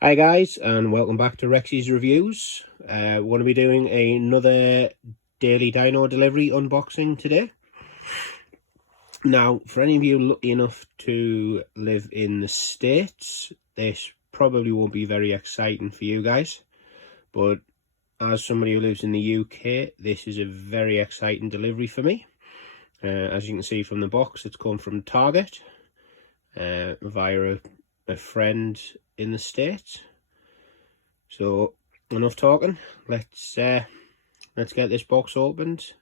Hi guys, and welcome back to Rexy's Reviews. We're going to be doing another daily dino delivery unboxing today. Now, for any of you lucky enough to live in the States, this probably won't be very exciting for you guys. But as somebody who lives in the UK, this is a very exciting delivery for me. As you can see from the box, it's come from Target via a friend in the States. So enough talking, let's get this box opened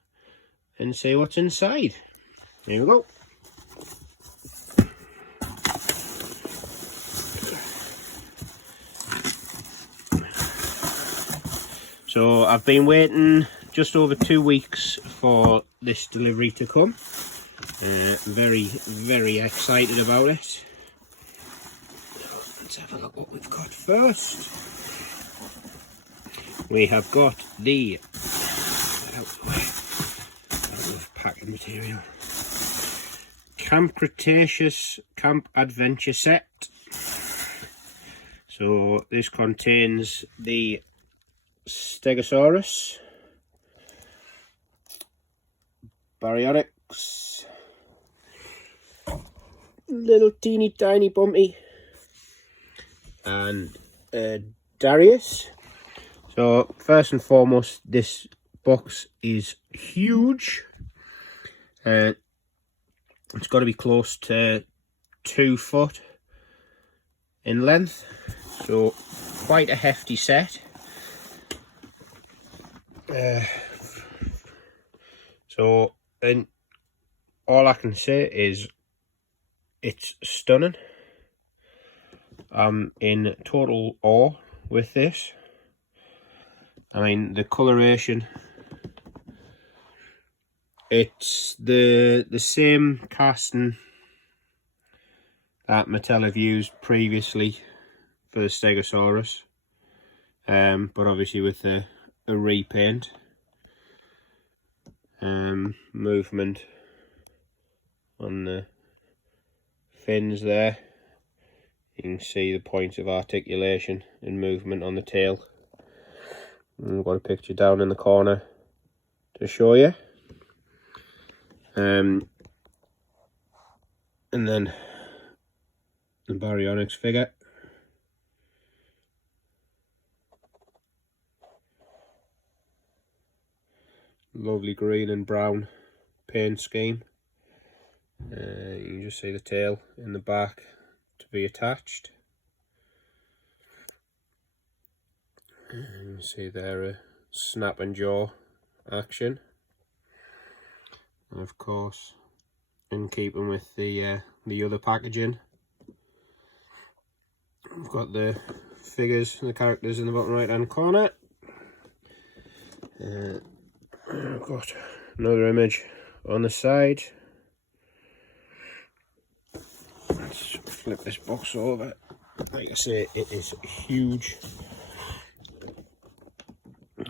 and see what's inside. Here we go. So I've been waiting just over 2 weeks for this delivery to come. Very excited about it. Let's have a look what we've got first. We have got the packing material Camp Cretaceous Camp Adventure Set. So this contains the Stegosaurus, Baryonyx, little teeny tiny bumpy, and Darius. So first and foremost, this box is huge. It's got to be close to 2 foot in length, so quite a hefty set. And all I can say is it's stunning. I'm in total awe with this. I mean, the coloration, it's the same casting that Mattel have used previously for the Stegosaurus, but obviously with a repaint. Movement on the fins there. You can see the points of articulation and movement on the tail. I've got a picture down in the corner to show you. And then the Baryonyx figure. Lovely green and brown paint scheme. You can just see the tail in the back to be attached. You can see there a snap and jaw action. And of course, in keeping with the other packaging, we've got the figures and the characters in the bottom right hand corner. I've got another image on the side. Let's flip this box over. Like I say, it is huge.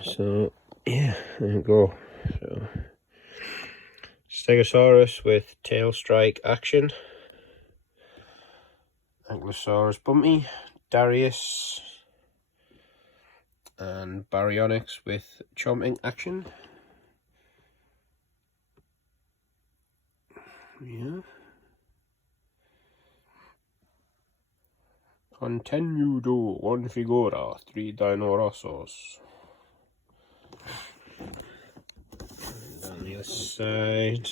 So yeah, there you go. So Stegosaurus with tail strike action, Ankylosaurus bumpy, Darius, and Baryonyx with chomping action. Yeah. Continudo, 1 figura, 3 Dinorossos. And on the other side,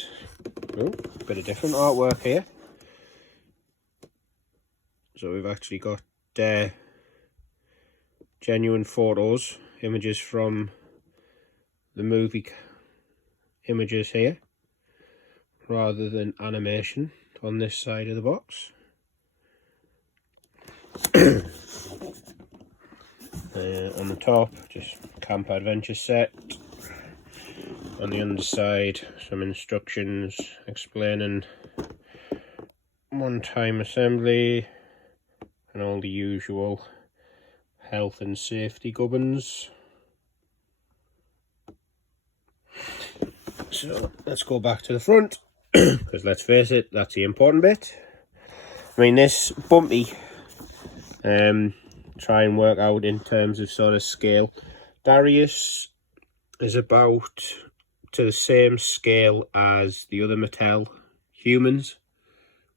oh, a bit of different artwork here. So we've actually got genuine photos, images from the movie images here, rather than animation on this side of the box. On the top, just Camp Adventure Set. On the underside, some instructions explaining one-time assembly and all the usual health and safety gubbins. So let's go back to the front, because let's face it, that's the important bit. I mean, this bumpy try and work out in terms of sort of scale. Darius is about to the same scale as the other Mattel humans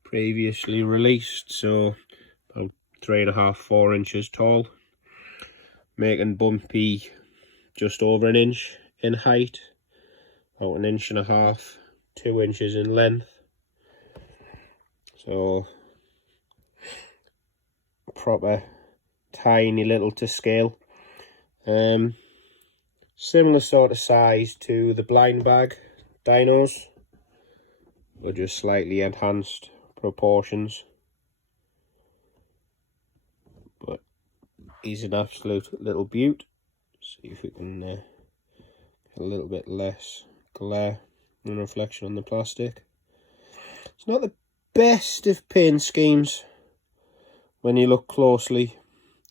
previously released, so about 3.5–4 inches tall, making Bumpy just over an inch in height, about 1.5 inches, 2 inches in length. So proper tiny little to scale. Similar sort of size to the blind bag dinos, but just slightly enhanced proportions. But he's an absolute little beaut. See if we can get a little bit less glare and reflection on the plastic. It's not the best of paint schemes when you look closely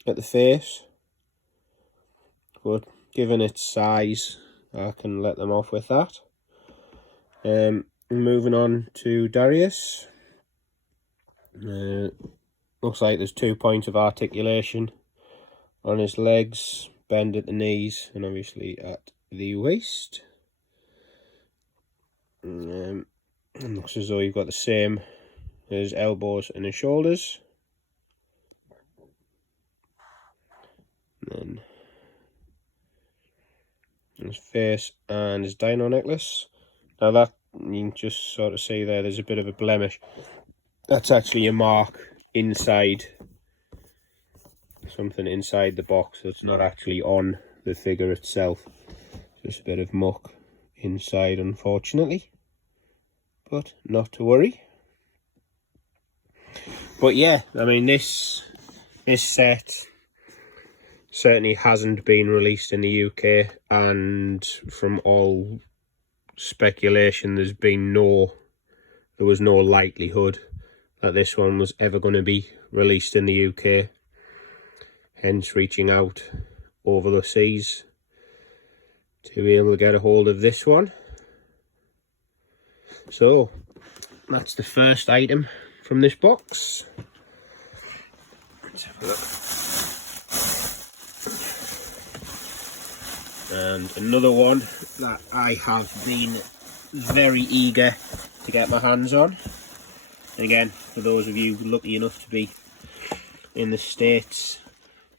at the face, but given its size, I can let them off with that. Moving on to Darius. Looks like there's 2 points of articulation on his legs, bend at the knees and obviously at the waist. And looks as though you've got the same as his elbows and his shoulders. And then his face and his dino necklace. Now that, you can just sort of see there's a bit of a blemish. That's actually a mark inside, something inside the box that's not actually on the figure itself. Just a bit of muck inside, unfortunately, but not to worry. But yeah, I mean, this set certainly hasn't been released in the UK, and from all speculation there was no likelihood that this one was ever going to be released in the UK, hence reaching out over the seas to be able to get a hold of this one. So that's the first item from this box. Let's have a look. And another one that I have been very eager to get my hands on. And again, for those of you lucky enough to be in the States,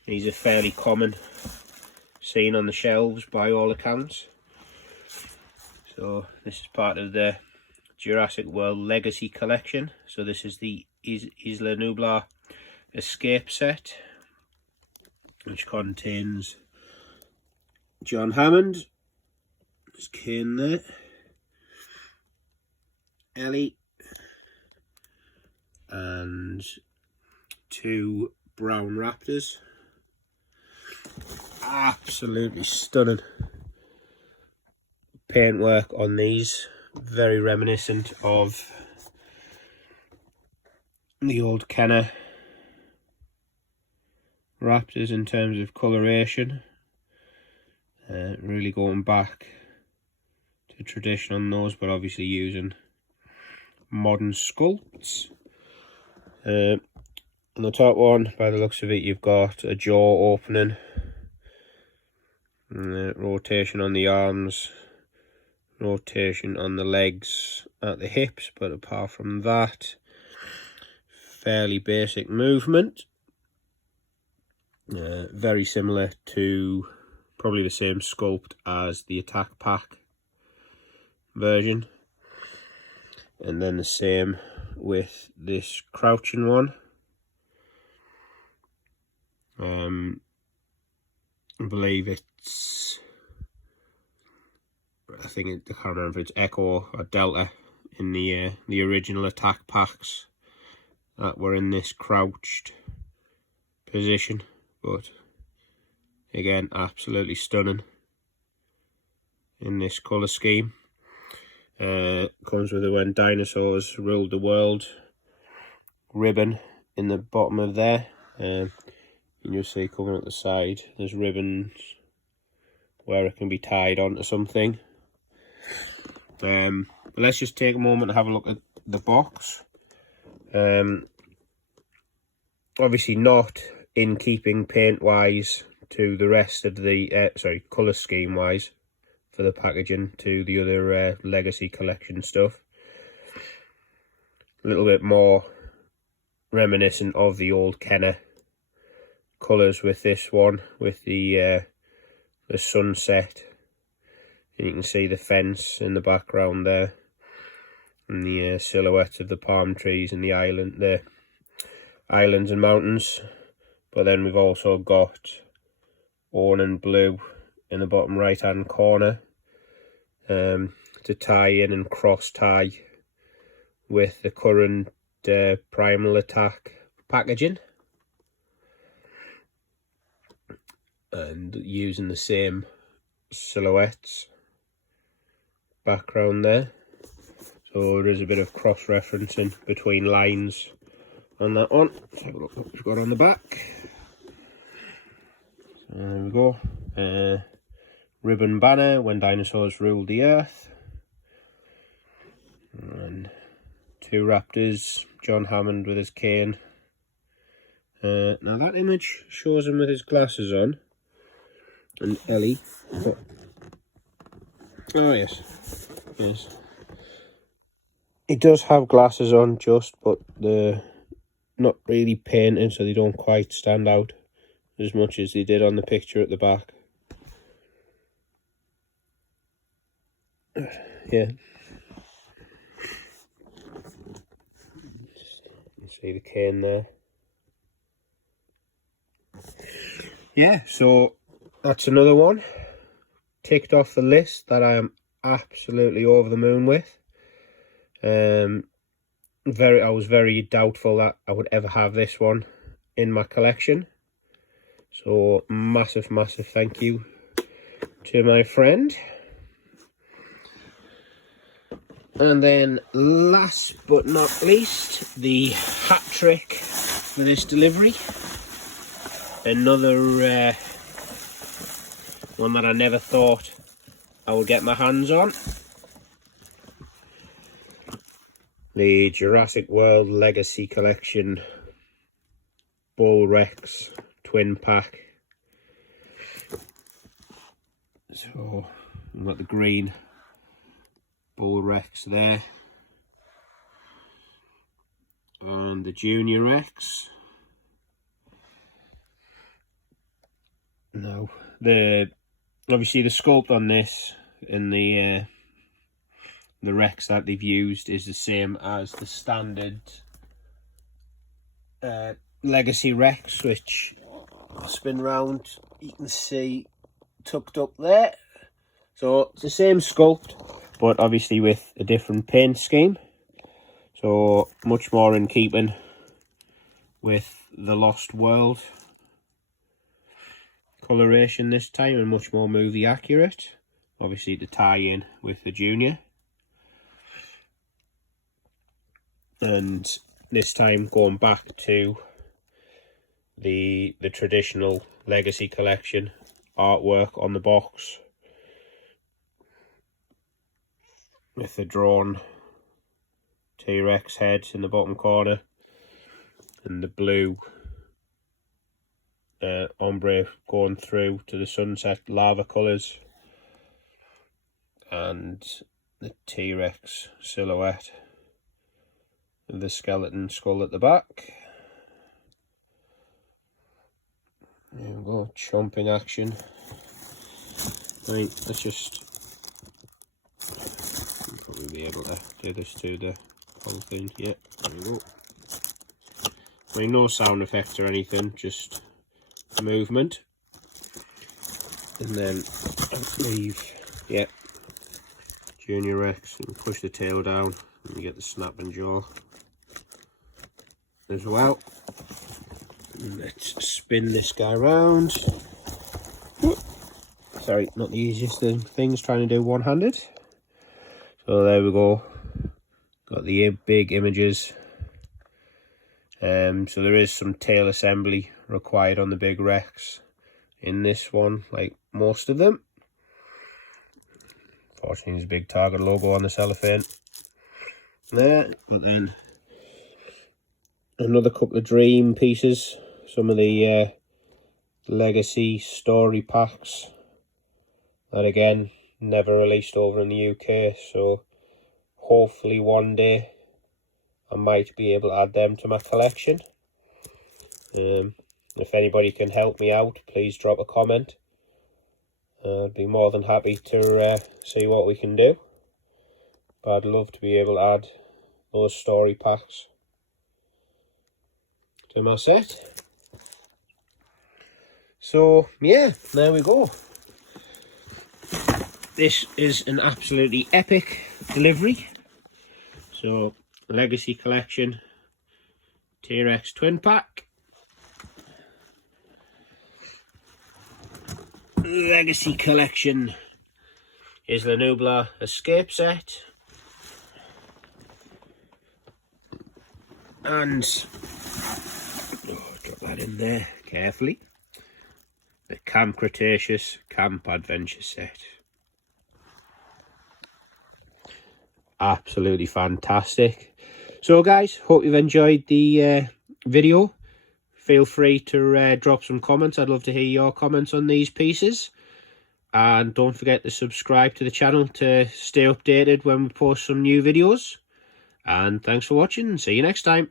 these are fairly common, seen on the shelves by all accounts. So this is part of the Jurassic World Legacy collection. So this is the Isla Nublar Escape set, which contains John Hammond, there's Kane there, Ellie, and 2 brown raptors. Absolutely stunning paintwork on these, very reminiscent of the old Kenner raptors in terms of coloration. Really going back to tradition on those, but obviously using modern sculpts. On the top one, by the looks of it, you've got a jaw opening, rotation on the arms, rotation on the legs at the hips, but apart from that, fairly basic movement. Very similar to probably the same sculpt as the Attack Pack version, and then the same with this crouching one. I believe it's, I can't remember if it's Echo or Delta in the original Attack Packs that were in this crouched position, but again, absolutely stunning in this colour scheme. Comes with a "When Dinosaurs Ruled the World" ribbon in the bottom of there. You can just see coming at the side, there's ribbons where it can be tied onto something. But let's just take a moment to have a look at the box. Obviously not in keeping paint wise to the rest of the colour scheme wise for the packaging to the other Legacy Collection stuff. A little bit more reminiscent of the old Kenner colours with this one, with the sunset, and you can see the fence in the background there, and the silhouettes of the palm trees and the islands and mountains. But then we've also got orange and blue in the bottom right hand corner to tie in and cross tie with the current Primal Attack packaging, and using the same silhouettes background there. So there is a bit of cross-referencing between lines on that one. Let's have a look what we've got on the back. So there we go. Ribbon banner, when dinosaurs ruled the earth. And two raptors, John Hammond with his cane. Now that image shows him with his glasses on, and Ellie. Oh yes, yes. He does have glasses on, but they're not really painted, so they don't quite stand out as much as they did on the picture at the back. Yeah. You see the cane there. Yeah, so that's another one ticked off the list that I am absolutely over the moon with. I was very doubtful that I would ever have this one in my collection. So massive thank you to my friend. And then last but not least, the hat trick for this delivery. Another one that I never thought I would get my hands on. The Jurassic World Legacy Collection Bull Rex twin pack. So we've got the green Bull Rex there, and the Junior Rex. Now obviously the sculpt on this and the Rex that they've used is the same as the standard Legacy Rex, which I'll spin round, you can see tucked up there. So it's the same sculpt, but obviously with a different paint scheme. So much more in keeping with the Lost World coloration this time, and much more movie accurate. Obviously to tie in with the Junior. And this time going back to the traditional Legacy Collection artwork on the box, with the drawn T-Rex heads in the bottom corner, and the blue ombre going through to the sunset lava colours, and the T-Rex silhouette of the skeleton skull at the back. There we go, chomping action. Right, let's just probably be able to do this to the whole thing. Yeah, there we go. I mean, no sound effects or anything, just movement. And then I believe, yeah, Junior Rex, you can push the tail down and you get the snapping jaw as well. And let's spin this guy around. Sorry, not the easiest things trying to do one-handed. So there we go, got the big images. So there is some tail assembly required on the big Rex in this one, like most of them. Fortunately, there's a big Target logo on the cellophane there, but then another couple of dream pieces some of the legacy story packs that again never released over in the UK, so hopefully one day I might be able to add them to my collection. If anybody can help me out, please drop a comment. I'd be more than happy to see what we can do, but I'd love to be able to add those story packs to my set. So yeah, there we go. This is an absolutely epic delivery. So Legacy Collection T-Rex twin pack, Legacy Collection Isla Nublar escape set, and drop that in there carefully, the Camp Cretaceous Camp Adventure set. Absolutely fantastic. So guys, hope you've enjoyed the video. Feel free to drop some comments. I'd love to hear your comments on these pieces. And don't forget to subscribe to the channel to stay updated when we post some new videos. And thanks for watching. See you next time.